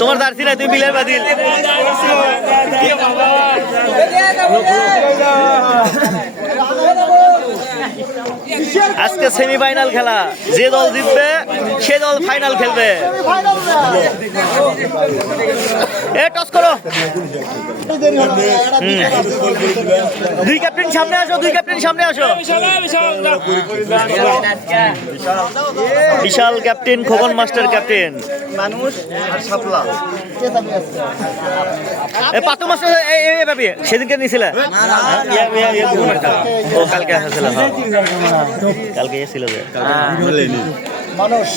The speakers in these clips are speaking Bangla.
তোমার জার্সি নাই, তুমি বিলের বাদিল। আজকে সেমিফাইনাল খেলা, যে দল জিতবে সে দল ফাইনাল খেলবে। টস করো। দুই ক্যাপ্টেন সামনে আসো, দুই ক্যাপ্টেন সামনে আসো। বিশাল ক্যাপ্টেন, খোকন মাস্টার ক্যাপ্টেন। মানুষ আর সাপলা পাতু মাস্টার সেদিনকে নিয়েছিলে? ও কালকে আসছিল, কালকে এসেছিল যে মানুষ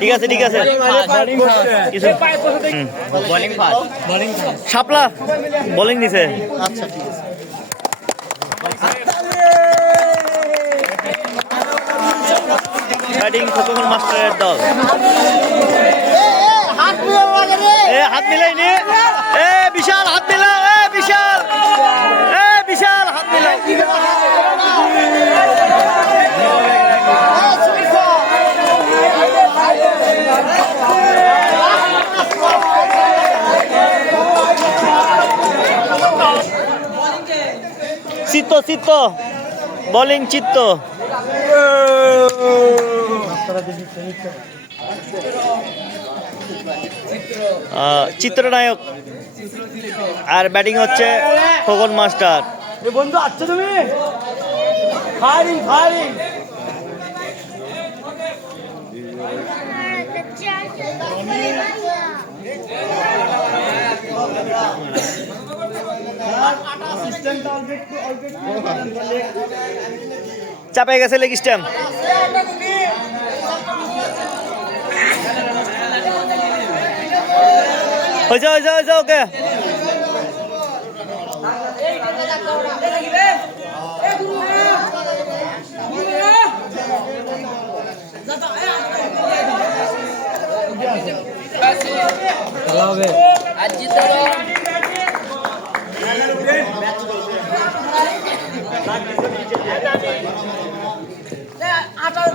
ঠিক আছে, ঠিক আছে। শাপলা বোলিং নিছে। আচ্ছা ঠিক আছে। ব্যাটিং খোকন মাস্টারের দল। হাত মিলাইনি, বিশাল হাত মিলাও, বিশাল, বিশাল হাত মিলাও। চিত্ত, চিত্ত বোলিং চিত্ত। চিত্রনায়ক আর ব্যাটিং হচ্ছে খোকন মাস্টার। বন্ধু আচ্ছা তুমি ফায়ারিং ফায়ারিং চাপে গেছে লেগ স্ট্যাম্প। হয়েছে, হয়েছে, হয়েছে, ওকে।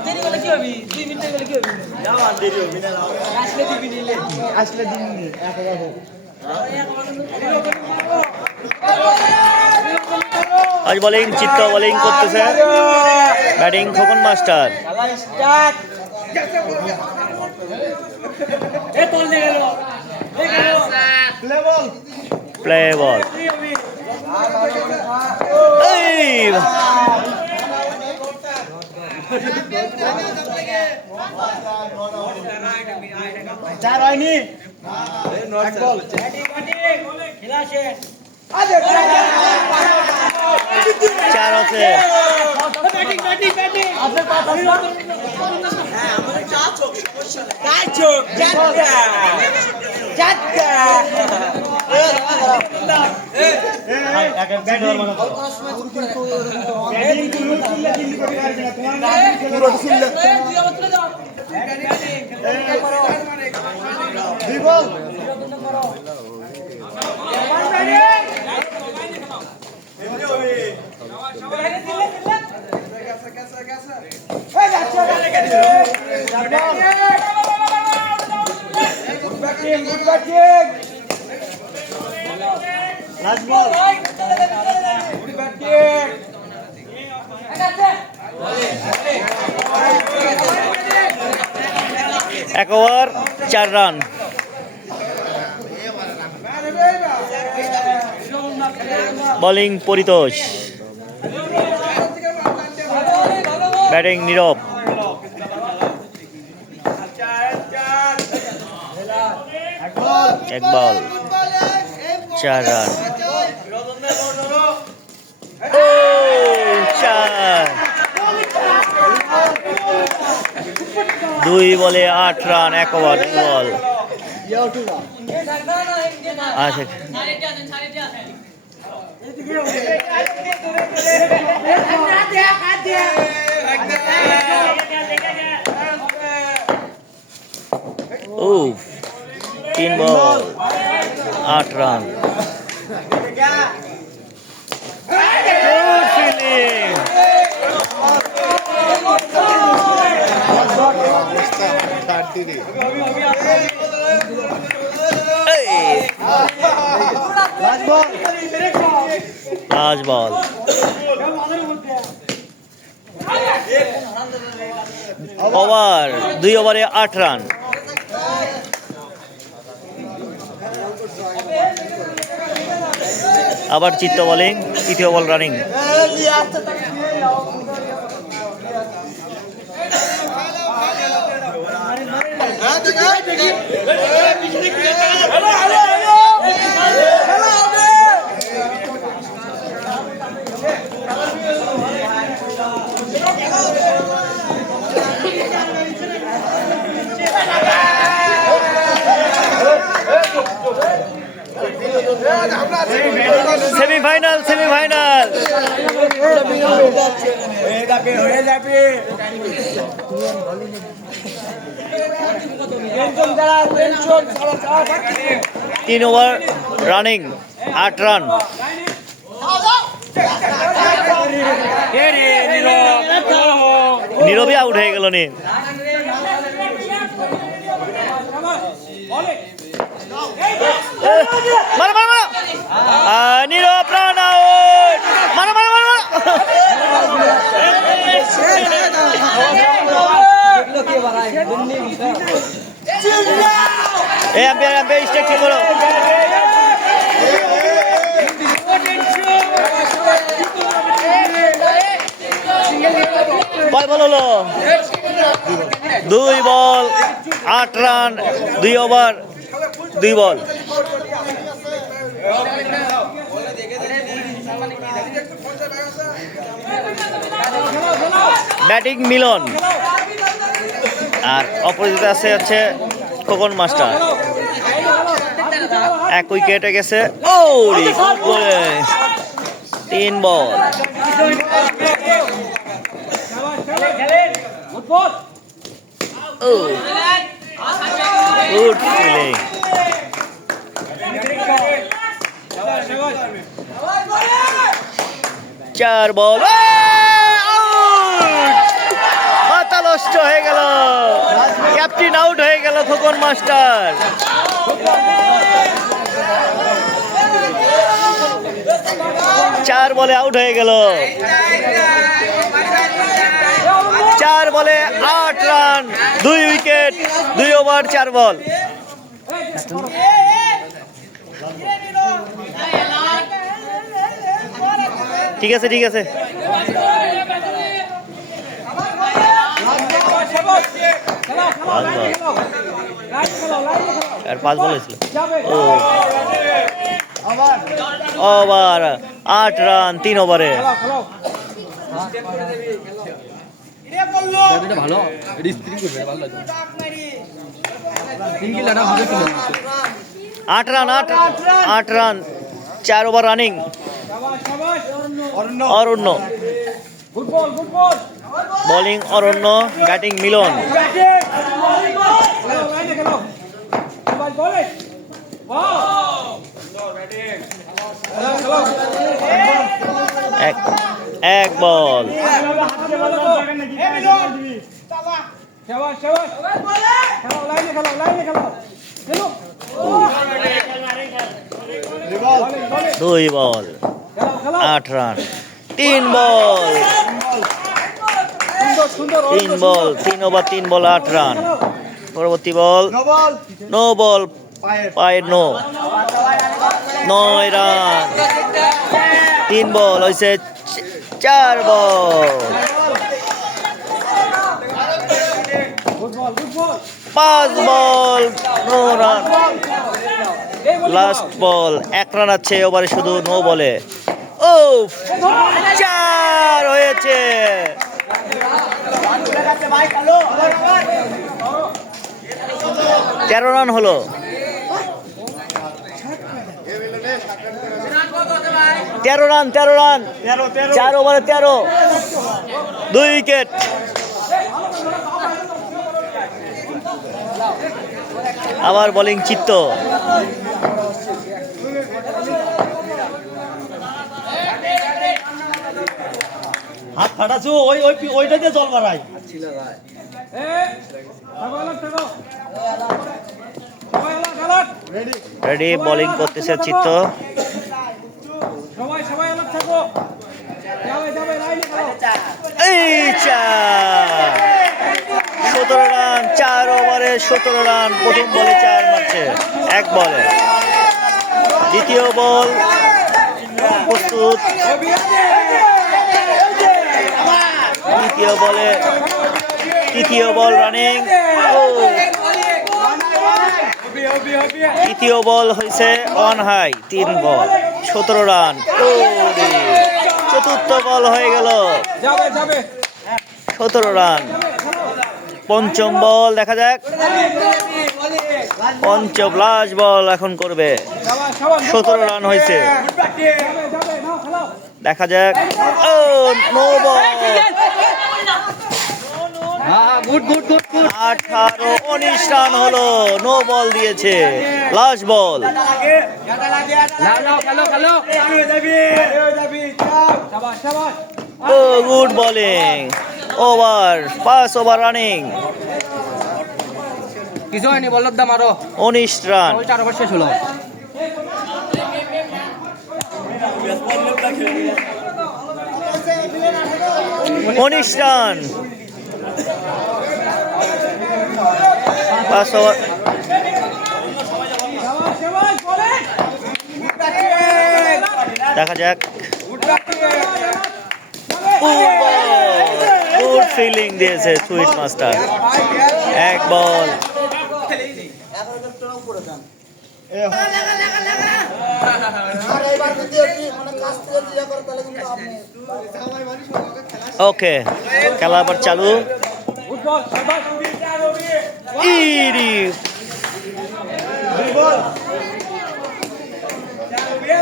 দেরি করলে কি হবে? 2 মিনিট গেলে কি হবে? দেরি হবে না, আসলে দিবি নিলে, আসলে দিবি একা যাবো। আজ বোলিং চিত্ত বোলিং করতেছে, ব্যাটিং খোকন মাস্টার। খেলা স্টার্ট। এ তোল নে গেল, প্লে বল, প্লে বল। চার হয়নি, এক বল, খেলা শেষ। চার আছে। ব্যাটিং ব্যাটিং ব্যাটিং আপনি কথা বলুন। হ্যাঁ আমাদের চা চোখ সমস্যা নেই, চা চোখ জাটকা জাটকা। এক এক ব্যাটিং অল্প সময় চুপ করে রাখো। ব্যাটিং পুরো চিল্লা চিল্লি করে পারবে না, তোমার নাম পুরো চিল্লা। তুই আবার তুলে দাও। ব্যাটিং করো, দুই বল করো। এক over 4 run. Bowling Paritosh, batting Nirab. এক বল 4 রান। ও 4। 2 বলে 8 রান, 1 ওভার 2 বল। আচ্ছা ও 3 বল 8 run. Good fielding. Hey. Last ball. Over 2 ওভারে 8 রান। আবার চিত্ত বোলিং, তৃতীয় বল রানিং। Semifinal, semifinal. হয়ে যাবে 3 ওভার রানিং, 8 রান। নীরবই আউট হয়ে গেল নি। মারো মারো মারো, নীরব রান আউট। মারো মারো মারো মারো। এই আম্পায়ার, আম্পায়ার স্ট্রাইক ঠিক করো। কয় বল হলো? 2 বল 8 রান, 2 ওভার 2 বল। ব্যাটিং মিলন আর অপোজিটে আছে হচ্ছে খোকন মাস্টার। 1 উইকেটে গেছে। 3 বল। Good fielding. 4 বল। মাথা নষ্ট হয়ে গেল, ক্যাপ্টেন আউট হয়ে গেল খোকন মাস্টার। 4 বলে আউট হয়ে গেল। 4 বলে 8 রান, 2 উইকেট, 2 ওভার 4 বল। ঠিক আছে, ঠিক আছে। আর 5 বল হয়েছিল। ওভার 8 রান, 3 ওভারে। ভালো, 8 রান, 8 রান, 4 ওভার রানিং। অরণ্য বোলিং, অরণ্য ব্যাটিং মিলন। এক বল। দুই বল 8 রান, 3 বল 3 ওভার 3 বল 8 রান। পরবর্তী বল নো বল, পায়ের নো, 9 রান। 3 বল হয়েছে 4 বল, 5 বল 9 রান। লাস্ট বল 1 রান আছে ওভারে, শুধু নো বলে। ও 4 হয়েছে। তেরো রান হলো। 13 রান, 4 ওভারে 13, 2 উইকেট। আবার বোলিং চিত্ত। হাত ফাটাছো ওইটা দিয়ে জল বাড়াই রেডি বোলিং করতেছে চিত্ত। এই 17 রান, 4 ওভারে 17 রান। প্রথম বলে 4 মারছে, 1 বলে। দ্বিতীয় বল প্রস্তুত। তৃতীয় বল রানিং। তৃতীয় বল হয়েছে অন হাই, 3 বল 17 রান। চতুর্থ বল হয়ে গেল 17 রান। পঞ্চম বল দেখা যাক, পঞ্চম লাস্ট বল এখন করবে। 17 রান হয়েছে, দেখা যাক। Oh no ball. 18-19 রান হলো, নো বল দিয়েছে, last ball. Oh good bowling. Over 5 over running, কিছু হয়নি, বললাম দাম আরো 19 রান। 4 ওভার শেষ হলো। 19 রান, 5 ওভার। দেখা যাক। গুড ফিল্ডিং দিয়েছে সুইট মাস্টার। 1 বল। ওকে, খেলা আবার চালু। ইরি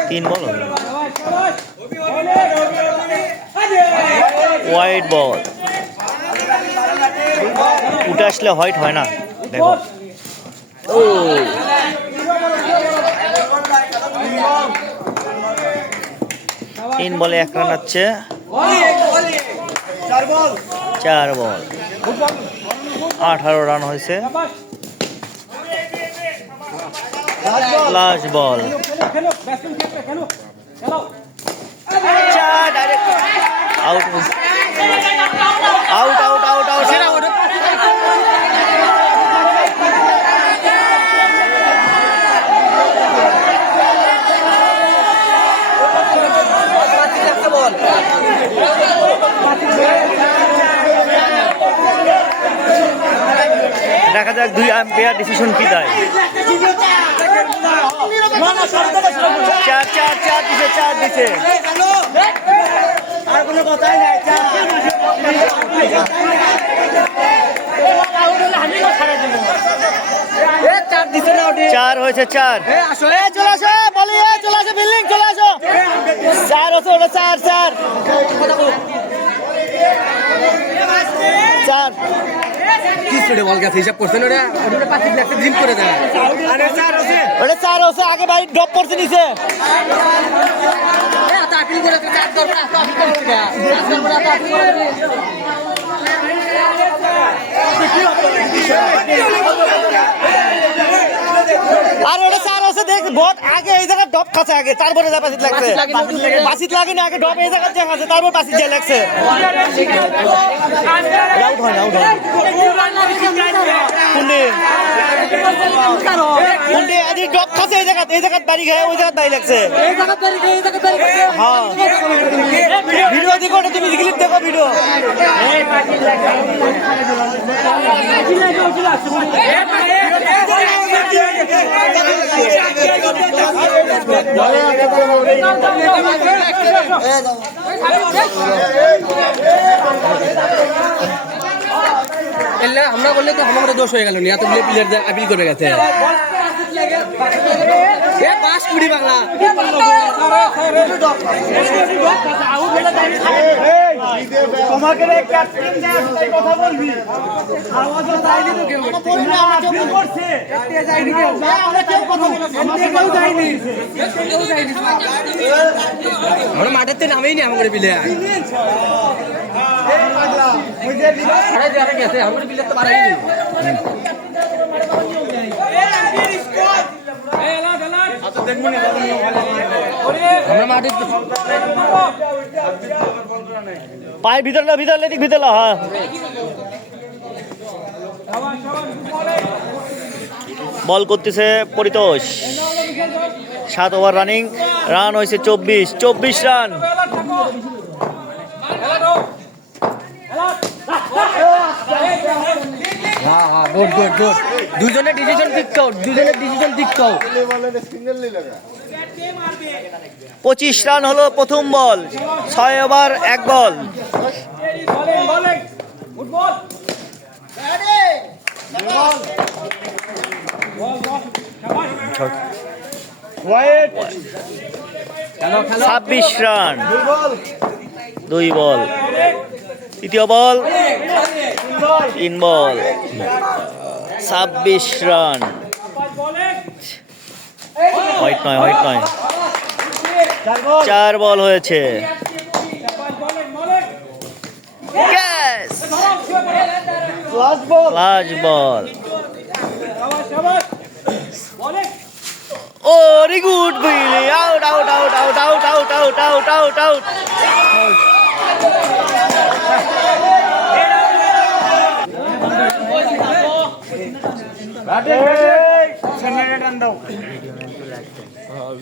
3 বল, হোয়াইট বল। উঠে আসলে হোয়াইট হয় না, দেখো। ও 3 বলে 1 রান হচ্ছে। 4 বল 18 রান হয়েছে, লাস্ট বল। Out out out out out. দেখা যাক 2 আম্পায়ার ডিসিশন কি দেয়। 4 দিছে। আর কোনো কথাই নাই। 4 হয়েছে, 4। চলে আসো, বলি চলে আসো, বিল্ডিং চলে আসো। 4 হচ্ছে, ওটা 4 4 4। কি স্পিডে বল গেছে হিসাব করছেন? ওটা পাশে একটা ড্রিম করে দেয়। ওটা 4 হচ্ছে, আগে ভাই ড্রপ করছে নিচে। আপিল করে 4 দরকার, আপিল করে 4 দরকার, আপিল করে। আর ওটা 4 হচ্ছে, দেখ বহুত আগে এই জায়গা ড্রপ খাচ্ছে, আগে তারপরে বাসিত লাগছে। বাসিত লাগেনি, আগে ড্রপ এই জায়গা দিয়ে খাচ্ছে, তারপর বাসিত যায় লাগছে। আউট হয় না, আউট হয়। কোনটি আজ ড্রপ খাচ্ছে, এই জায়গা বাড়ি খায়, ওই জায়গা বাড়ি লাগছে। হ্যাঁ, ভিডিও দেখো, তুমি ক্লিপ দেখো ভিডিও। আমরা বললে তো আমার দোষ হয়ে গেল, এতগুলো প্লেয়ার আপিল করে গেছে। বাংলা তোমাকে কথা বলবি, মাঠের নামেই নি আমার প্লেয়ার। আরে যে আরে গেছে আমরা বিলেত তো বাড়াইনি আমরা মাটি পায়ের ভিতরে দিক ভিতরে হ্যাঁ বল করতেছে পরিতোষ 7 ওভার রানিং রান হয়েছে 24 রান হ্যাঁ হ্যাঁ গুড গুড গুড দুজনের ডিসিশন ঠিক কর 25 রান হলো প্রথম বল 6 ওভার 1 বল খেলো খেলো 26 রান 2 বল তৃতীয় বল 3 বল 26 রান হোয়াইট নয় 4 বল হয়েছে লাস্ট বল very good Billy out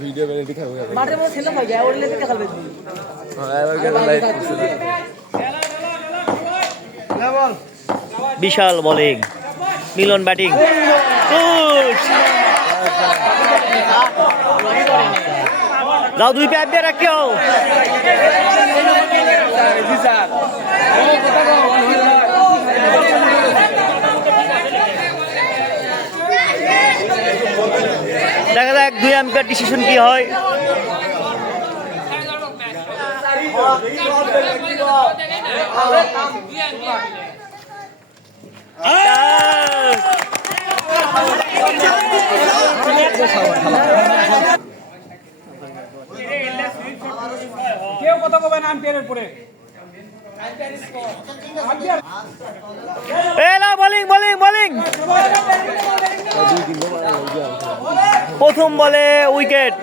video করে দেখাবো মাঠের মধ্যে ছেলে ভাই ওর লেগে খেলবে এবার গেল লাইট বিশাল বোলিং মিলন ব্যাটিং যাও 2 প্যাড দিয়ে রাখিও দেখা যাক 2 আম্পায়ার ডিসিশন কি হয় কেউ কথা কবে না আম্পায়ারের পরে এলা বোলিং প্রথম বলে উইকেট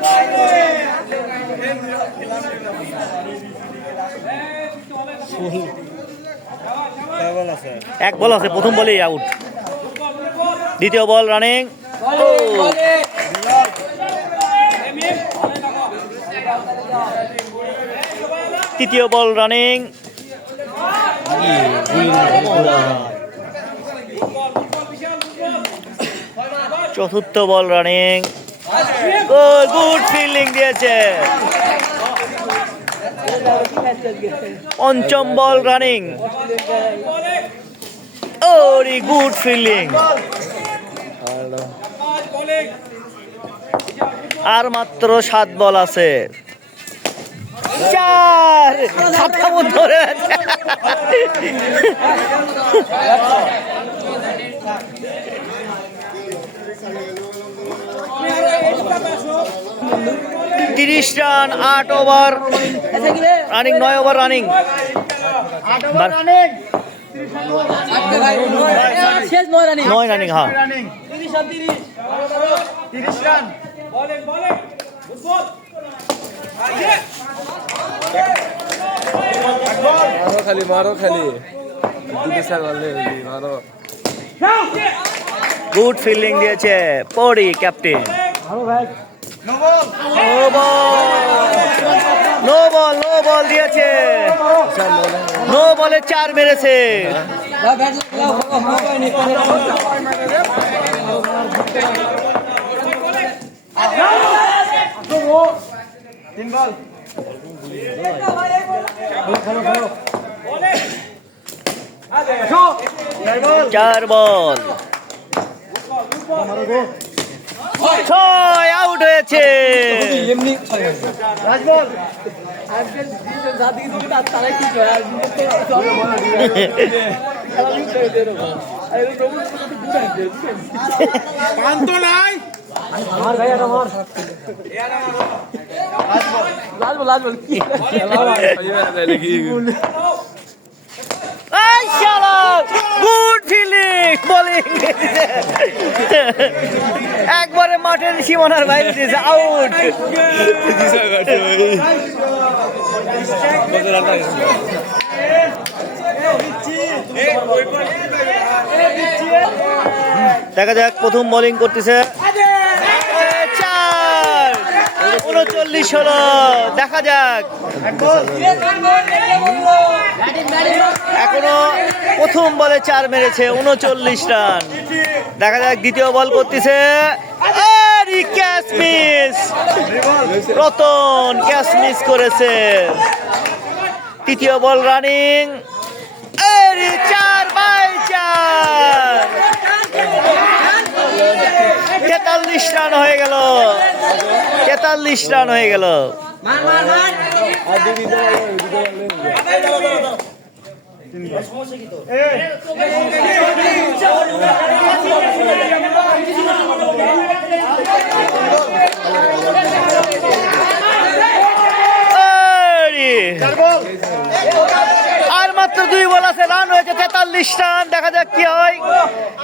এক বল আছে প্রথম বলেই আউট দ্বিতীয় বল রানিং তৃতীয় বল রানিং চতুর্থ বল রানিং গুড ফিল্ডিং দিয়েছে পঞ্চম বল রানিং ওরি গুড ফিল্ডিং আর মাত্র 7 বল আছে 4 7টা বল ধরে আছে 30 run 8 over running 9 over running শেষ 9 রানি 9 রানিং হ্যাঁ 30 রান মারো খালি দুটো স্যার মারো গুড ফিল্ডিং দিয়েছে পরি ক্যাপ্টেন নো বল দিয়েছে নো বলে 4 মেরেছে চার বল 6 আউট হয়েছে সীমানার বাইরে দিয়েছে, আউট। দেখা যাক প্রথম বোলিং করতেছে 4, 39 হলো। দেখা যাক, এখনো প্রথম বলে 4 মেরেছে, 39 রান। দেখা যাক দ্বিতীয় বল করতেছে, catch miss, Ratan catch miss করেছে। তৃতীয় বল রানিং, 4/4, 43 রান হয়ে গেল, 43 রান হয়ে গেল। আর মাত্র 2 বল আছে, রান হয়েছে 43 রান। দেখা যাক কি হয়,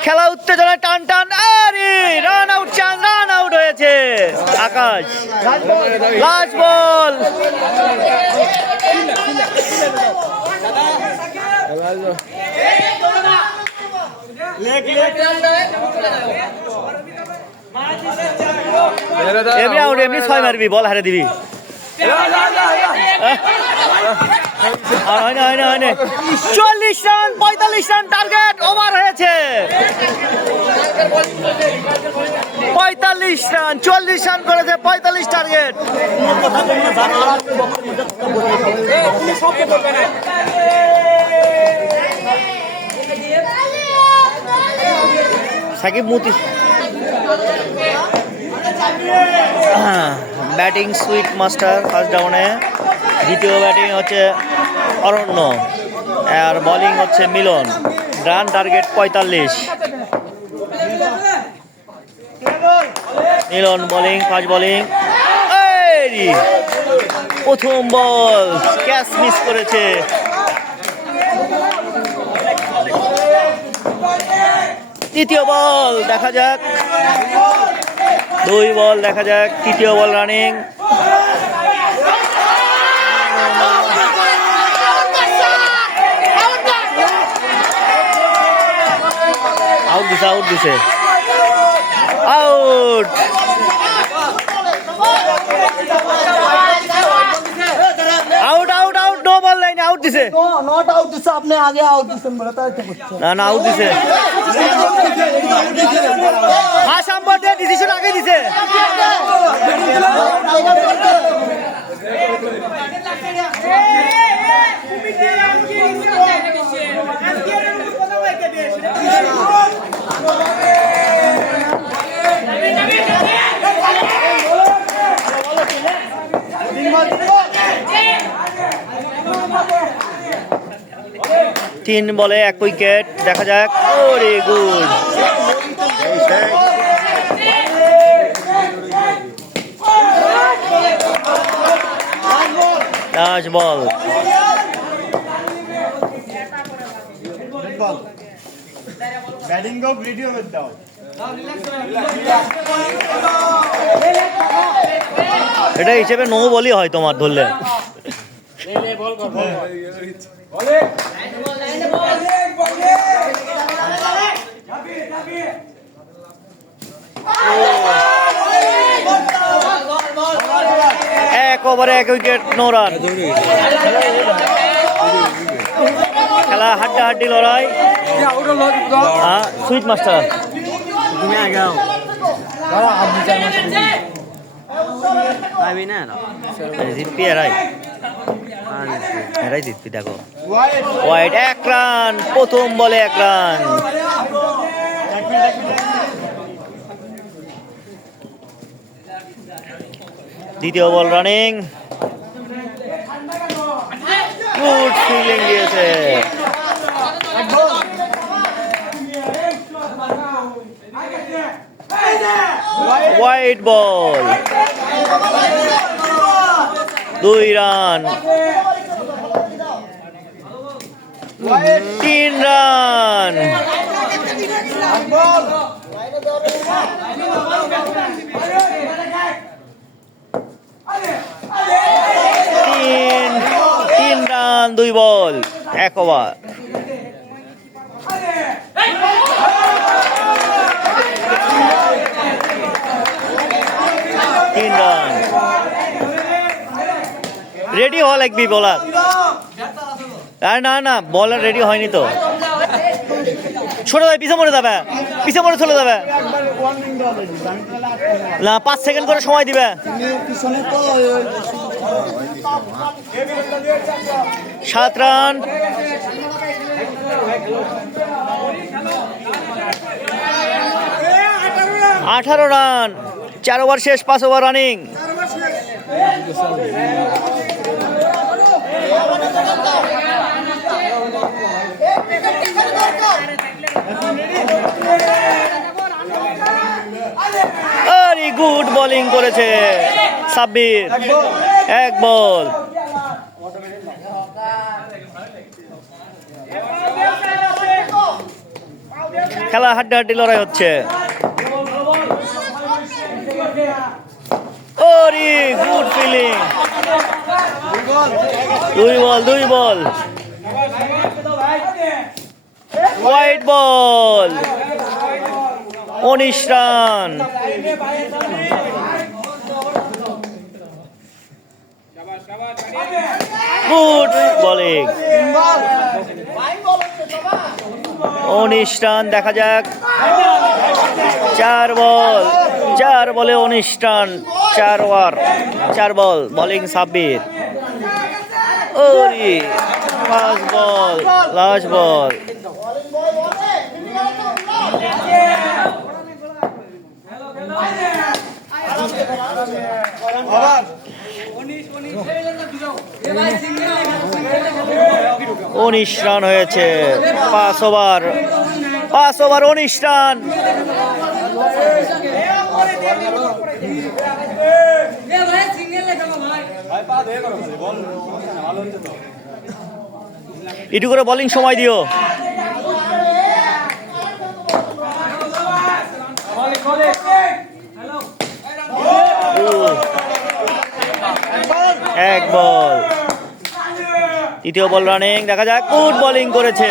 খেলা উত্তেজনায় টান টান। Run out chance, run out হয়েছে আকাশ। লাস্ট বল, এমনি আউট, এমনি 6 মারবি, বল হারে দিবি। আর হয় না, 40 রান, 45 রান টার্গেট, ওভার হয়েছে। 45 রান, 40 রান করেছে, 45 target. Sakib Muti batting sweet master first ডাউনে, দ্বিতীয় ব্যাটিং হচ্ছে অরণ্য, আর বোলিং হচ্ছে Milon. Run target 45। Milon bowling, first bowling, প্রথম বল ক্যাচ মিস করেছে। তৃতীয় বল দেখা যাক, 2 বল দেখা যাক। তৃতীয় বল রানিং, আউট দিছে, আউট। নো বল লাইনে আউট দিছে, নট আউট দিছে, আপনি আগে আউট দিছেন বলে তাই তো করছেন। না আউট দিছে, ফার্স্ট আম্পায়ার ডিসিশন আগে দিছে। তিন বলে 1 উইকেট। দেখা যাক, ওরে গুড। লাস্ট বল, ব্যাটিং গো ভিডিও করে দাও। এটা হিসেবে নো বলই হয় তোমার ধরলে। এক ওভারে 1 উইকেট, 9 রান। খেলা হাড্ডাহাড্ডি লড়াই। সুইট মাস্টার তুমি আগে জিতবি, এরাই জিতবি। দেখো ওয়াইড, 1 রান, প্রথম বলে 1 রান। দ্বিতীয় বল রানিং, গুড ফিল্ডিং দিয়েছে। White ball, 2 run, 3 run. তিন রান 2 বল 1 ওভার। তিন রান। রেডি হওয়া লাগবি বলার। আর না বলার রেডি হয়নি তো। ছোট যাবে, পিছে মরে যাবে, পিছে মরে চলে যাবে না। 5 সেকেন্ড করে সময় দিবে। পিছনে তো 7 রান। 18 রান। 4 ওভার শেষ, 5 ওভার রানিং। আরে গুড বোলিং করেছে সাব্বির। 1 বল। খেলা হাড্ডাহাড্ডি লড়াই হচ্ছে। ওরে গুড ফিলিং। 2 বল। White ball. 19 run. Good bowling. 19 run. দেখা যাক। 4 বলে 19 রান। 4 ওভার 4 বল। বোলিং সাব্বির। ওরে লাস্ট বল। উনিশ রান হয়েছে। 5 ওভার 19 রান। একটু করে বোলিং সময় দিও। এক বল। তৃতীয় বল রানিং। দেখা যাক। গুড বোলিং করেছে।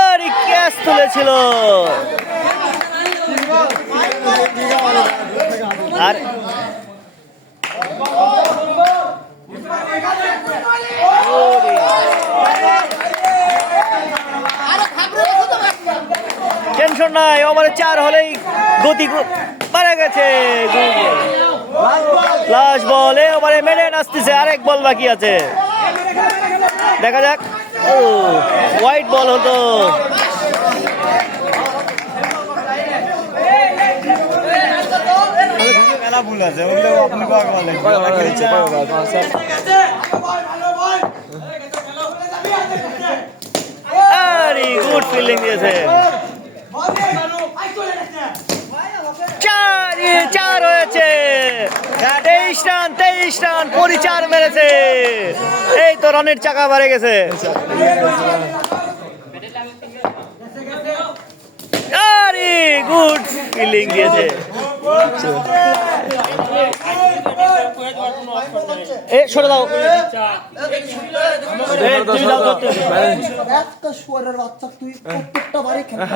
আরে ক্যাচ তুলেছিল। আর টেনশন নাই, ওভারে 4 হলেই গতি বাড়ে গেছে। লাস্ট বল। ওভারে মেরে আসতেছে। আরেক বল বাকি আছে। দেখা যাক। ও হোয়াইট বল হতো। আরে গুড ফিল্ডিং দিয়েছে। 4 হয়েছে। 23 রান। পরি 4 মেরেছে। এই তো রানের চাকা বাড়ে গেছে। আরে গুড ফিল্ডিং দিয়েছে। সরে দাও। একটা শুয়ারের বাচ্চা তুই প্রত্যেকটা বাড়ি খেলে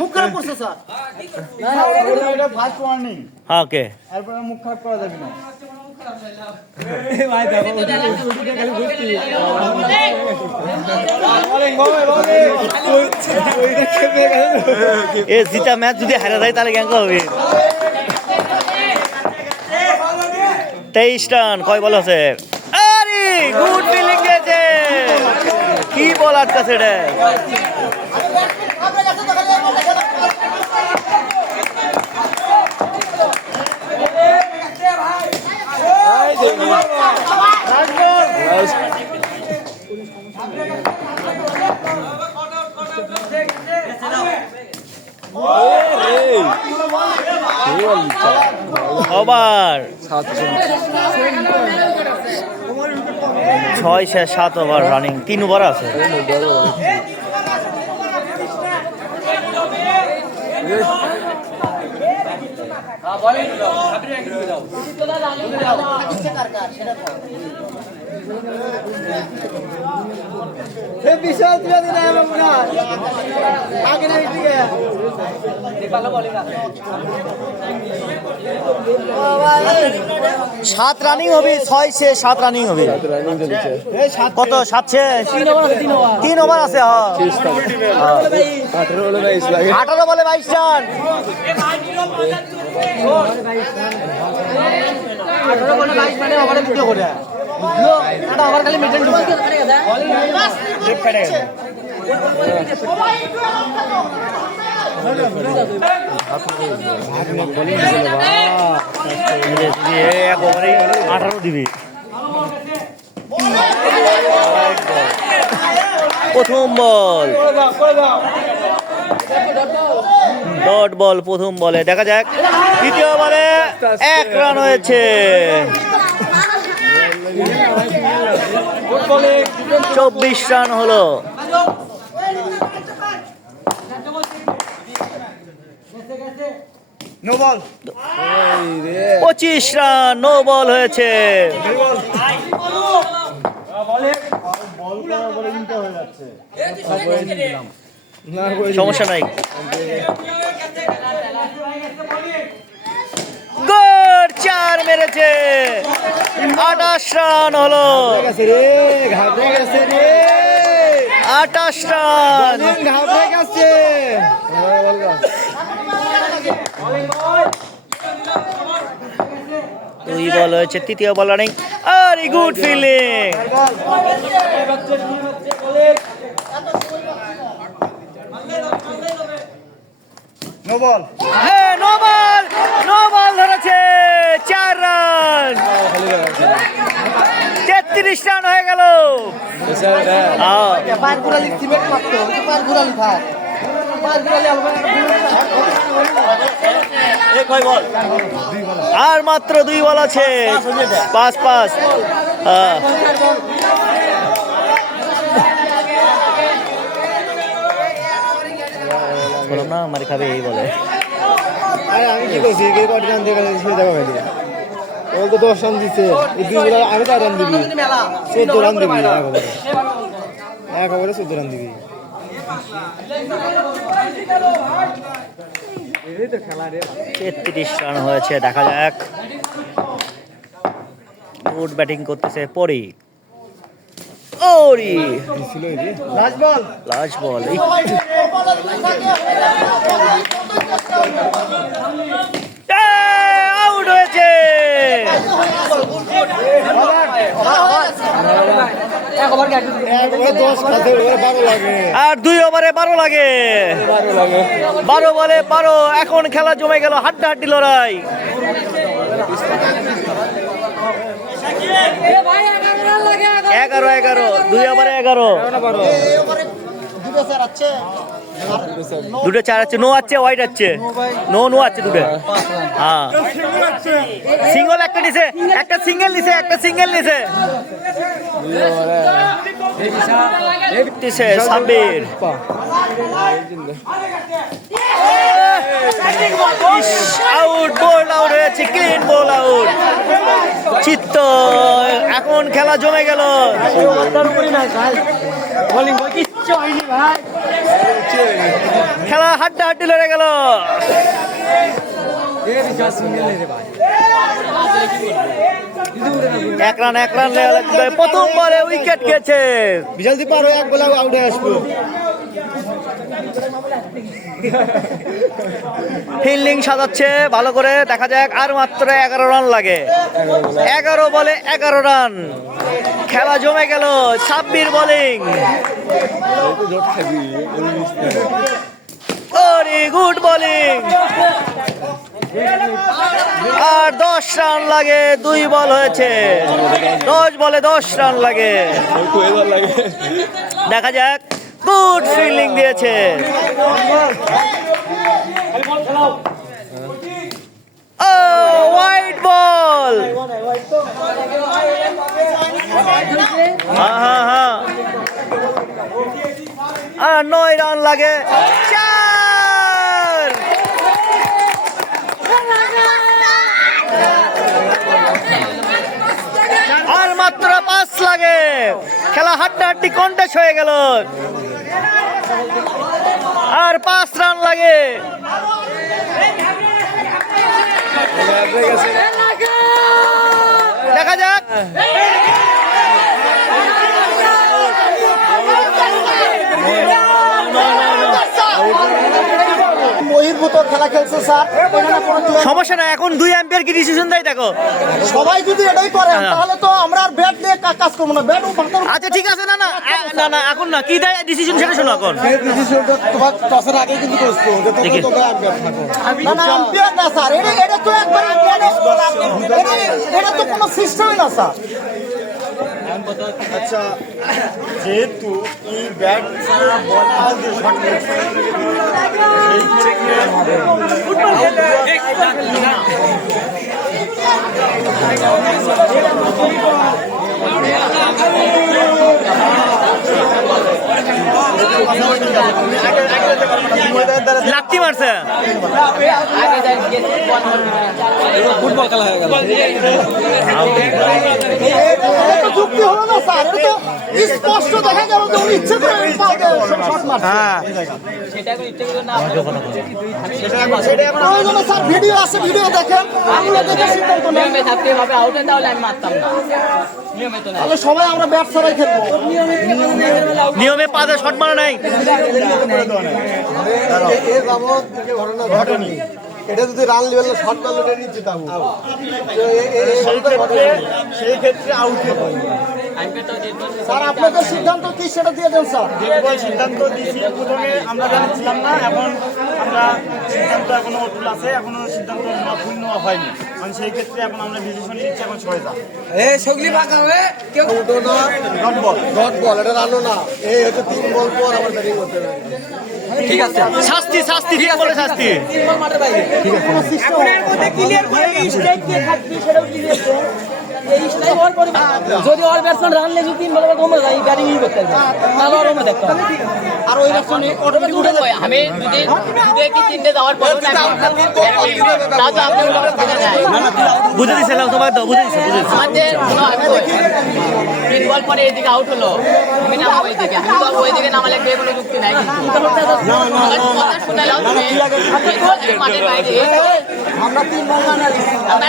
মুখ খারাপ করছে স্যার। First warning. ওকে। এরপরে মুখ খারাপ করা যাবে না। এ জিতা ম্যাচ যদি হারা যায় তাহলে কেন হবে। 23 রান। কয় বল আছে? আরে গুড ফিল্ডিং দিয়েছে। কি বল আটকাছে রে। Hey! Over 6/7 over running, 3 over আছে। বিশাল দিয়ে দিন আগে দিকে 7 রানিং হবে, 6/7 রানিং হবে। কত 7/3 ওভার আছে। 18 বলে 22 রান। 18 বলে 22 মানে ওভারে দুটো করে বুঝলো, এটা ওভার খালি মেইনটেইন করতে এক ওভারে 18 দিবি। প্রথম বল, ডট বল প্রথম বলে। দেখা যাক দ্বিতীয় বলে 1 রান হয়েছে। 24 রান হলো। No ball 25 run, no ball হয়েছে। সমস্যা নাই। গোল 4 মেরেছে। 28 রান হলো। 28 রান। দুই বল হয়েছে, তৃতীয় বল রানিং। আর গুড ফিল্ডিং। নো বল হ্যাঁ, নো বল ধরেছে। 4 রান। 33 রান হয়ে গেল। পার গুড়ালি সিমেন্ট মারতো, পার গুড়ালি থাক, পার গুড়ালি আর মাত্র 2 বল আছে। 5-5। হ্যাঁ, বললাম না মারি খাবে এই বলে। আরে আমি কি করছি কে কত রান দিয়ে গেছে দেখা হয়নি ও তো 10 রান দিছে এই দুই বলে আমি 4 রান দিবি 14 রান দিবি এক ওভারে 14 রান দিবি। এই তো খেলা রে। 33 রান হয়েছে। দেখা যাক। গুড ব্যাটিং করতেছে পরি। ওরি ছিল এই যে লাস্ট বল লাস্ট বল। আউট হয়েছে। এক ওভারে 10 খাতে ওরে 12 লাগে আর 2 ওভারে 12 লাগে। 12 বলে 12। এখন খেলা জমে গেল, হাড্ডাহাড্ডি লড়াই। 11-11। 2 ওভারে 11। দুটো 4 আছে, নো আছে, হোয়াইট আছে। নো আছে দুটো। হ্যাঁ, সিঙ্গেল একটা নিছে, একটা সিঙ্গেল নিছে, একটা সিঙ্গেল নিছে। সাব্বির আউট, বোল্ড আউট হয়েছে, ক্লিন বোল আউট। চিত্ত, এখন খেলা জমে গেল। খেলা হাড্ডাহাড্ডি লড়ে গেল। 1 রান প্রথম বলে উইকেট গেছে। বিশাল দি পারো এক বলে আউট হয়ে আসবো। ফিল্ডিং সাজাচ্ছে ভালো করে। দেখা যাক, আর মাত্র 11 রান লাগে। 11 বলে 11 রান। খেলা জমে গেল। Sabbir bowling. Very good bowling. আর 10 রান লাগে। 2 বল হয়েছে। 10 বলে 10 রান লাগে। দেখা যাক। গুড ফিল্ডিং দিয়েছে। ও হ্যাঁ আর 9 রান লাগে 4 আর মাত্র 5 লাগে খেলা হাড্ডাহাড্ডি কন্টেস্ট হয়ে গেল আর 5 রান লাগে দেখা যাক বহির্ভূত খেলা খেলছে স্যার, এখানে কোনো সমস্যা না। এখন 2 অ্যাম্পিয়ার কি ডিসিশন দেয় দেখো। সবাই যদি এটাই করে তাহলে তো আমরা আর ব্যাট নিয়ে কাজ করবো না, ব্যাট আচ্ছা ঠিক আছে, না না না না এখন না, কি দেয় ডিসিশন সেটা শোনো এখন। টসের আগে কিন্তু করছো দেখি। না না আম্পায়ার না স্যার, এটা তো একবার এটা তো কোনো সিস্টেমই না স্যার। আচ্ছা, যেহেতু এই ব্যাট ছাড়া বল যে শট লাত্তি মারছে। ফুটবল খেলা হয়ে গেল। যুক্তি হলো না স্যার, এটা তো স্পষ্ট দেখা গেল যে উনি ইচ্ছে করে শট মারছে। হ্যাঁ প্রয়োজনে স্যার ভিডিও আছে, ভিডিও দেখেন, আমরা দেখে সিদ্ধান্ত নেব। তাহলে সবাই আমরা ব্যাট ছাড়াই খেলবো। নিয়মে পাদে শট মারা নাই। ঘটেনি। এটা যদি রান লেভেলে শট করলে এটা নিচ্ছে তাও সেই ক্ষেত্রে আউট হবে। স্যার আপনাদের সিদ্ধান্ত কি সেটা দিয়ে দেন স্যার। ফুটবল সিদ্ধান্ত দিয়েছি, প্রথমে আমরা জানাচ্ছিলাম না, এখন আমরা সিদ্ধান্ত এখনো অটুট আছে, এখনো সিদ্ধান্ত পূর্ণ হয়নি। কারণ সেই ক্ষেত্রে এখন আমরা ডিসিশন নিচ্ছি, এখন 6 টা এই সগলি ফাঁকা হবে কেউ উঠো না, ডট বল এটা রানো না, এই হচ্ছে 3 বল পর আবার ব্যাটিং করতে হবে। ঠিক আছে। শাস্তি শাস্তি ঠিক বলে শাস্তি। যদি অল ব্যাটসম্যান রান লে যদি 3 বল কমে যায় ব্যাটিং করতে হবে, তাহলে আর আমরা দেখতে হবে। আর ওই ব্যাটসম্যান অটোমেটিক উঠে যাবে। আমি যদি কি চিনতে যাওয়ার পর বুঝে দিছিলাম তোমার তো, বুঝে দিছি আমাদের তিন বল পরে এদিকে আউট হলো, আমি নামাবো ওইদিকে, আমি তো ওইদিকে নামালে কোনো যুক্তি নাই। শোনালাম তুমি মাঠের বাইরে আমরা 3 বল না আমরা